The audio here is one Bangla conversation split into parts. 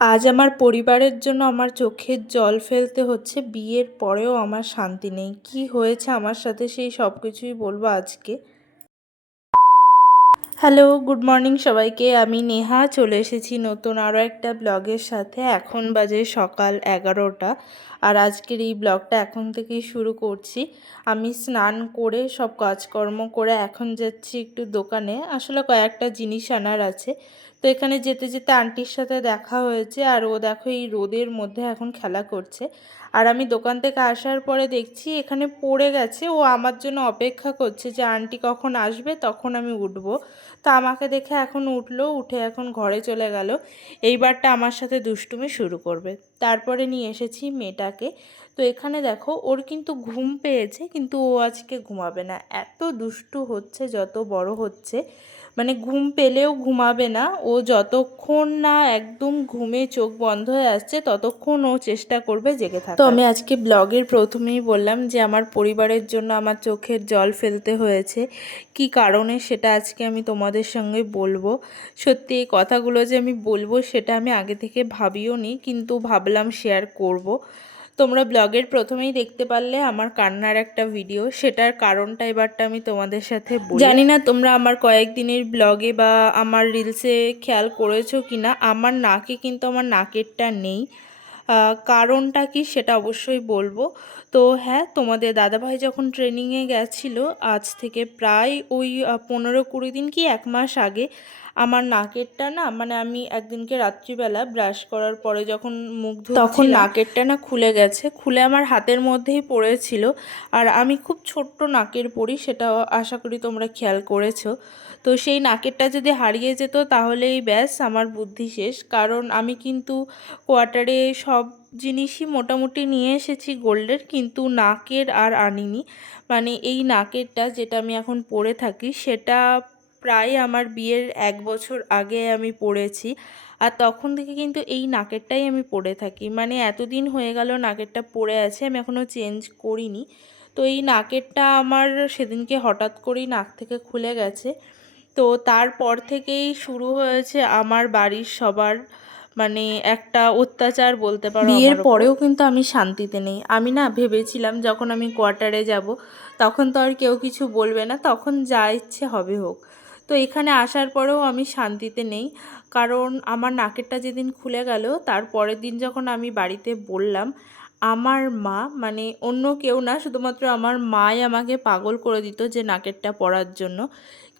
আজ আমার পরিবারের জন্য আমার চোখের জল ফেলতে হচ্ছে, বিয়ের পরেও আমার শান্তি নেই। কি হয়েছে আমার সাথে সেই সব কিছুই বলব আজকে? হ্যালো গুড মর্নিং সবাইকে। আমি নেহা, চলে এসেছি নতুন আরও একটা ব্লগের সাথে। এখন বাজে সকাল এগারোটা আর আজকের এই ব্লগটা এখন থেকেই শুরু করছি। আমি স্নান করে, সব কাজকর্ম করে এখন যাচ্ছি একটু দোকানে। আসলে কয়েকটা জিনিস আনার আছে। তো এখানে যেতে যেতে আন্টির সাথে দেখা হয়েছে আর ও দেখো এই রোদের মধ্যে এখন খেলা করছে। আর আমি দোকান থেকে আসার পরে দেখছি এখানে পড়ে গেছে, ও আমার জন্য অপেক্ষা করছে যে আন্টি কখন আসবে তখন আমি উঠব। তো আমাকে দেখে এখন উঠল, উঠে এখন ঘরে চলে গেল। এইবারটা আমার সাথে দুষ্টুমি শুরু করবে। তারপরে নিয়ে এসেছি মেয়েটাকে। তো এখানে দেখো, ওর কিন্তু ঘুম পেয়েছে, কিন্তু ও আজকে ঘুমাবে না। এত দুষ্টু হচ্ছে, যত বড় হচ্ছে। মানে ঘুম পেলেও ঘুমাবে না। ও যতক্ষণ না একদম ঘুমে চোখ বন্ধ হয়ে আসছে, ততক্ষণ ও চেষ্টা করবে জেগে থাকা তো আমি আজকে ব্লগের প্রথমেই বললাম যে, আমার পরিবারের জন্য আমার চোখের জল ফেলতে হয়েছে। কি কারণে সেটা আজকে আমি তোমাদের সঙ্গে বলব। সত্যি এই কথাগুলো যে আমি বলব, সেটা আমি আগে থেকে ভাবিও নি, কিন্তু ভাবলাম শেয়ার করব। তোমরা ব্লগের প্রথমেই দেখতে পারলে আমার কান্নার একটা ভিডিও। সেটার কারণটা এবারটা আমি তোমাদের সাথে জানি না তোমরা আমার কয়েকদিনের ব্লগে বা আমার রিলসে খেয়াল করেছ কি না আমার নাকে কিন্তু আমার নাকেরটা নেই। কারণটা কি সেটা অবশ্যই বলব। তো হ্যাঁ তোমাদের দাদাভাই যখন ট্রেনিংয়ে গেছিল আজ থেকে প্রায় ওই পনেরো কুড়ি দিন কি এক মাস আগে আমার নাকেরটা না মানে আমি একদিনকে রাত্রিবেলা ব্রাশ করার পরে যখন মুখ তখন নাকেরটা না খুলে গেছে, খুলে আমার হাতের মধ্যেই পড়েছিল। আর আমি খুব ছোট্ট নাকের পরি সেটা আশা করি তোমরা খেয়াল করেছ। তো সেই নাকেরটা যদি হারিয়ে যেত তাহলেই ব্যাস, আমার বুদ্ধি শেষ। কারণ আমি কিন্তু কোয়ার্টারে সব জিনিসই মোটামুটি নিয়ে এসেছি গোল্ডের, কিন্তু নাকের আর আনিনি। মানে এই নাকেরটা যেটা আমি এখন পরে থাকি, সেটা প্রায় আমার বিয়ের এক বছর আগে আমি পড়েছি। আর তখন থেকে কিন্তু এই নাকেরটাই আমি পরে থাকি। মানে এতদিন হয়ে গেল নাকেরটা পরে আছে আমি এখনও চেঞ্জ করিনি। তো এই নাকেরটা আমার সেদিনকে হঠাৎ করেই নাক থেকে খুলে গেছে। তো তারপর থেকেই শুরু হয়েছে আমার বাড়ির সবার মানে একটা অত্যাচার বলতে পারো বিয়ের পরেও কিন্তু আমি শান্তিতে নেই। আমি না ভেবেছিলাম যখন আমি কোয়ার্টারে যাব তখন তো আর কেউ কিছু বলবে না তখন যা ইচ্ছে হবে হোক। তো এখানে আসার পরেও আমি শান্তিতে নেই। কারণ আমার নাকেরটা যেদিন খুলে গেল, তার পরের দিন যখন আমি বাড়িতে বললাম, আমার মা মানে অন্য কেউ না, শুধুমাত্র আমার মাই আমাকে পাগল করে দিত যে নাকেরটা পরার জন্য।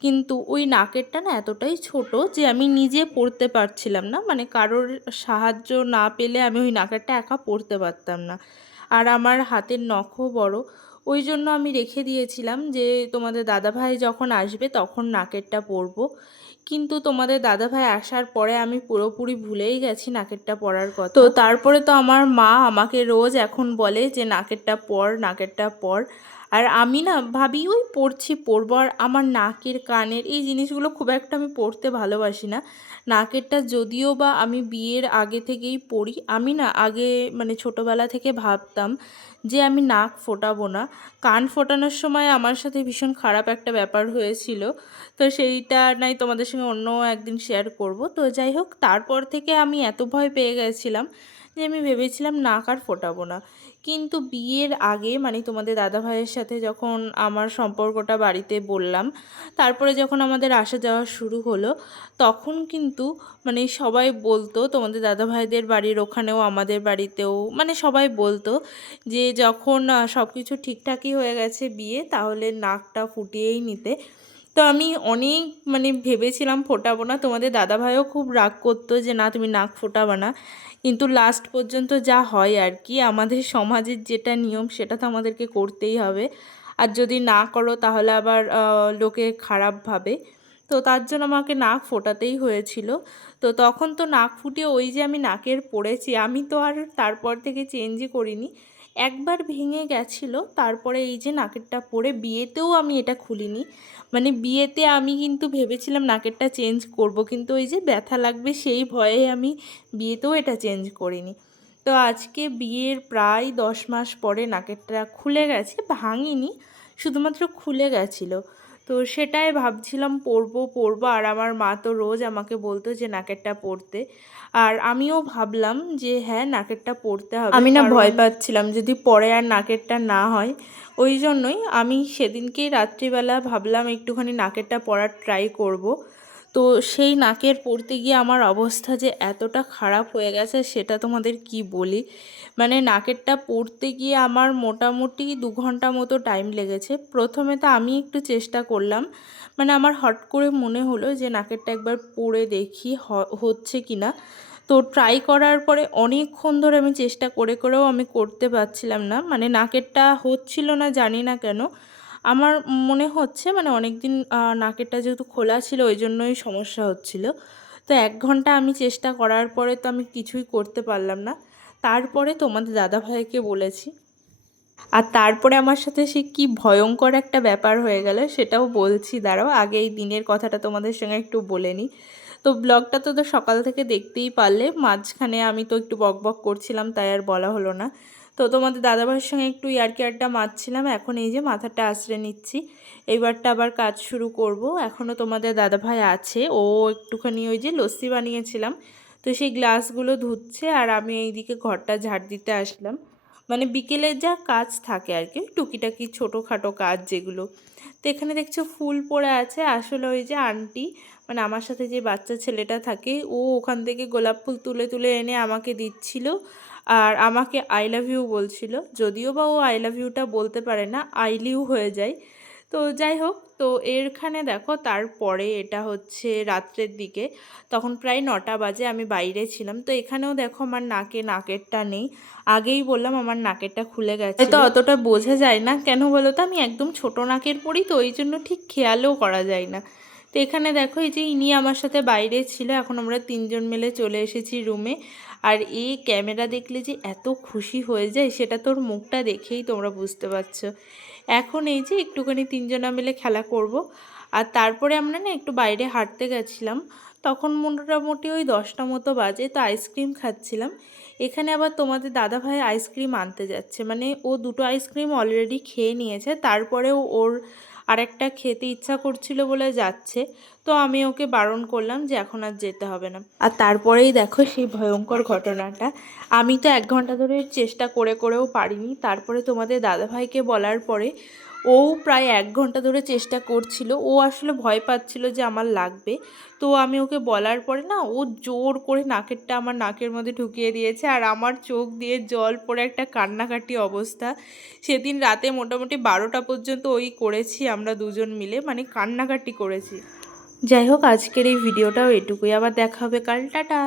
কিন্তু ওই নাকেরটা না এতটাই ছোট যে আমি নিজে পরতে পারছিলাম না। মানে কারোর সাহায্য না পেলে আমি ওই নাকেরটা একা পরতে পারতাম না। আর আমার হাতের নখও বড়। ওই জন্য আমি রেখে দিয়েছিলাম যে তোমাদের দাদাভাই যখন আসবে তখন নাকেরটা পরবো। কিন্তু তোমাদের দাদাভাই আসার পরে আমি পুরোপুরি ভুলেই গেছি নাকেরটা পরার কথা। তো তারপরে তো আমার মা আমাকে রোজ এখন বলে যে নাকেরটা পর নাকেরটা পর। আর আমি না ভাবি, ওই পড়ছি পরবো আর আমার নাকের, কানের এই জিনিসগুলো খুব একটা আমি পড়তে ভালোবাসি না। নাকেরটা যদিও বা আমি বিয়ের আগে থেকেই পড়ি, আমি না আগে মানে ছোটোবেলা থেকে ভাবতাম যে আমি নাক ফোটাবো না। কান ফোটানোর সময় আমার সাথে ভীষণ খারাপ একটা ব্যাপার হয়েছিল। তো সেইটা নাই তোমাদের সঙ্গে অন্য একদিন শেয়ার করব। তো যাই হোক, তারপর থেকে আমি এত ভয় পেয়ে গেছিলাম যে আমি ভেবেছিলাম নাক আর ফোটাবো না। কিন্তু বিয়ের আগে মানে তোমাদের দাদা ভাইয়ের সাথে যখন আমার সম্পর্কটা বাড়িতে বললাম, তারপরে যখন আমাদের আসা যাওয়া শুরু হলো, তখন কিন্তু মানে সবাই বলতো, তোমাদের দাদা ভাইদের বাড়ির ওখানেও, আমাদের বাড়িতেও মানে সবাই বলতো যে যখন সব কিছু ঠিকঠাকই হয়ে গেছে বিয়ে, তাহলে নাকটা ফুটিয়েই নিতে। তো আমি অনেক মানে ভেবেছিলাম ফোটাবো না। তোমাদের দাদাভাইও খুব রাগ করতো যে, না, তুমি নাক ফোটাবো না। কিন্তু লাস্ট পর্যন্ত যা হয় আর কি, আমাদের সমাজের যেটা নিয়ম, সেটা তো আমাদেরকে করতেই হবে। আর যদি না করো, তাহলে আবার লোকে খারাপ ভাবে। তো তার জন্য আমাকে নাক ফোটাতেই হয়েছিল। তো তখন তো নাক ফুটিয়ে ওই যে আমি নাকের পড়েছি, আমি তো আর তারপর থেকে চেঞ্জই করিনি। একবার ভেঙে গেছিল, তারপরে এই যে নাকেরটা পরে বিয়েতেও আমি এটা খুলিনি। মানে বিয়েতে আমি কিন্তু ভেবেছিলাম নাকেরটা চেঞ্জ করব, কিন্তু ওই যে ব্যথা লাগবে সেই ভয়ে আমি বিয়েতেও এটা চেঞ্জ করিনি। তো আজকে বিয়ের প্রায় দশ মাস পরে নাকেরটা খুলে গেছে, ভাঙিনি, শুধুমাত্র খুলে গেছিল। তো সেটাই ভাবছিলাম পরবো পরবো। আর আমার মা তো রোজ আমাকে বলতো যে নাকেরটা পরতে। আর আমিও ভাবলাম যে হ্যাঁ নাকেরটা পরতে হবে। আমি না ভয় পাচ্ছিলাম যদি পরে আর নাকেরটা না হয়। ওই জন্যই আমি সেদিনকেই রাত্রিবেলা ভাবলাম একটুখানি নাকেরটা পরার ট্রাই করব। তো সেই নাকের পরতে গিয়ে আমার অবস্থা যে এতটা খারাপ হয়ে গেছে সেটা তোমাদের কি বলি? মানে নাকেরটা পরতে গিয়ে আমার মোটামুটি দু ঘণ্টা মতো টাইম লেগেছে। প্রথমে তো আমি একটু চেষ্টা করলাম মানে আমার হট করে মনে হলো যে নাকেরটা একবার পরে দেখি হচ্ছে কি না তো ট্রাই করার পরে অনেকক্ষণ ধরে আমি চেষ্টা করে করেও আমি করতে পারছিলাম না। মানে নাকেরটা হচ্ছিল না জানি না কেন। আমার মনে হচ্ছে মানে অনেক দিন নাকেরটা যেহেতু খোলা ছিল ওই জন্যই সমস্যা হচ্ছিল। তো এক ঘণ্টা আমি চেষ্টা করার পরে তো আমি কিছুই করতে পারলাম না। তারপরে তোমাদের দাদাভাইকে বলেছি। আর তারপরে আমার সাথে সে কি ভয়ঙ্কর একটা ব্যাপার হয়ে গেল, সেটাও বলছি। দাঁড়াও, আগে এই দিনের কথাটা তোমাদের সঙ্গে একটু বলে নিই। তো ব্লগটা তো তো সকাল থেকে দেখতেই পারলে, মাঝখানে আমি তো একটু বক বক করছিলাম, তাই আর বলা হলো না। তো তোমাদের দাদাভাইয়ের সঙ্গে একটু ইয়ারকি আড্ডা মারছিলাম, এখন এই যে মাথাটা আশ্রে নিচ্ছি। এইবারটা আবার কাজ শুরু করব। এখনও তোমাদের দাদাভাই আছে, ও একটুখানি ওই যে লস্যি বানিয়েছিলাম। তো সেই গ্লাসগুলো ধুচ্ছে আর আমি এইদিকে ঘরটা ঝাড় দিতে আসলাম। মানে বিকেলের যা কাজ থাকে আর কি, টুকিটাকি ছোটোখাটো কাজ যেগুলো। তো এখানে দেখছ ফুল পড়ে আছে, আসলে ওই যে আন্টি মানে আমার সাথে যে বাচ্চা ছেলেটা থাকে, ও ওখান থেকে গোলাপ ফুল তুলে তুলে এনে আমাকে দিচ্ছিল আর আমাকে আই লাভ ইউ বলছিল। যদিও বা ও আই লাভ ইউটা বলতে পারে না আইলিউ হয়ে যায়। তো যাই হোক, তো এরখানে দেখো তারপরে এটা হচ্ছে রাত্রের দিকে। তখন প্রায় নটা বাজে, আমি বাইরে ছিলাম। তো এখানেও দেখো আমার নাকে নাকেরটা নেই। আগেই বললাম আমার নাকেরটা খুলে গেছে। তো অতটা বোঝা যায় না। কেন বলো তো? আমি একদম ছোট নাকের পরি তো, ওই জন্য ঠিক খেয়ালও করা যায় না। তো এখানে দেখো এই যে ইনি আমার সাথে বাইরে ছিল, এখন আমরা তিনজন মিলে চলে এসেছি রুমে আর এই ক্যামেরা দেখলে যে এত খুশি হয়ে যায়, সেটা তোর মুখটা দেখেই তোমরা বুঝতে পারছ। এখন এই যে একটুখানি তিনজনা মিলে খেলা করব। আর তারপরে আমরা না একটু বাইরে হাঁটতে গেছিলাম, তখন মোটামুটি ওই দশটা মতো বাজে, তো আইসক্রিম খাচ্ছিলাম। এখানে আবার তোমাদের দাদা ভাই আইসক্রিম আনতে যাচ্ছে মানে ও দুটো আইসক্রিম অলরেডি খেয়ে নিয়েছে, তারপরেও ওর আরেকটা খেতে ইচ্ছা করছিল বলে যাচ্ছে, তো আমি ওকে বারণ করলাম যে এখন আর যেতে হবে না। আর তারপরেই দেখো সেই ভয়ঙ্কর ঘটনাটা। আমি তো এক ঘণ্টা ধরে চেষ্টা করে করেও পারিনি। তারপরে তোমাদের দাদাভাইকে বলার পরে ও প্রায় এক ঘণ্টা ধরে চেষ্টা করছিল, ও আসলে ভয় পাচ্ছিল যে আমার লাগবে। তো আমি ওকে বলার পরে না, ও জোর করে নাকেরটা আমার নাকের মধ্যে ঢুকিয়ে দিয়েছে আর আমার চোখ দিয়ে জল পড়ে একটা কান্নাকাটি অবস্থা। সেদিন রাতে মোটামুটি বারোটা পর্যন্ত ওই করেছি আমরা দুজন মিলে মানে কান্নাকাটি করেছি। যাই হোক, আজকের এই ভিডিওটাও এটুকুই। আবার দেখা হবে কাল। টাটা!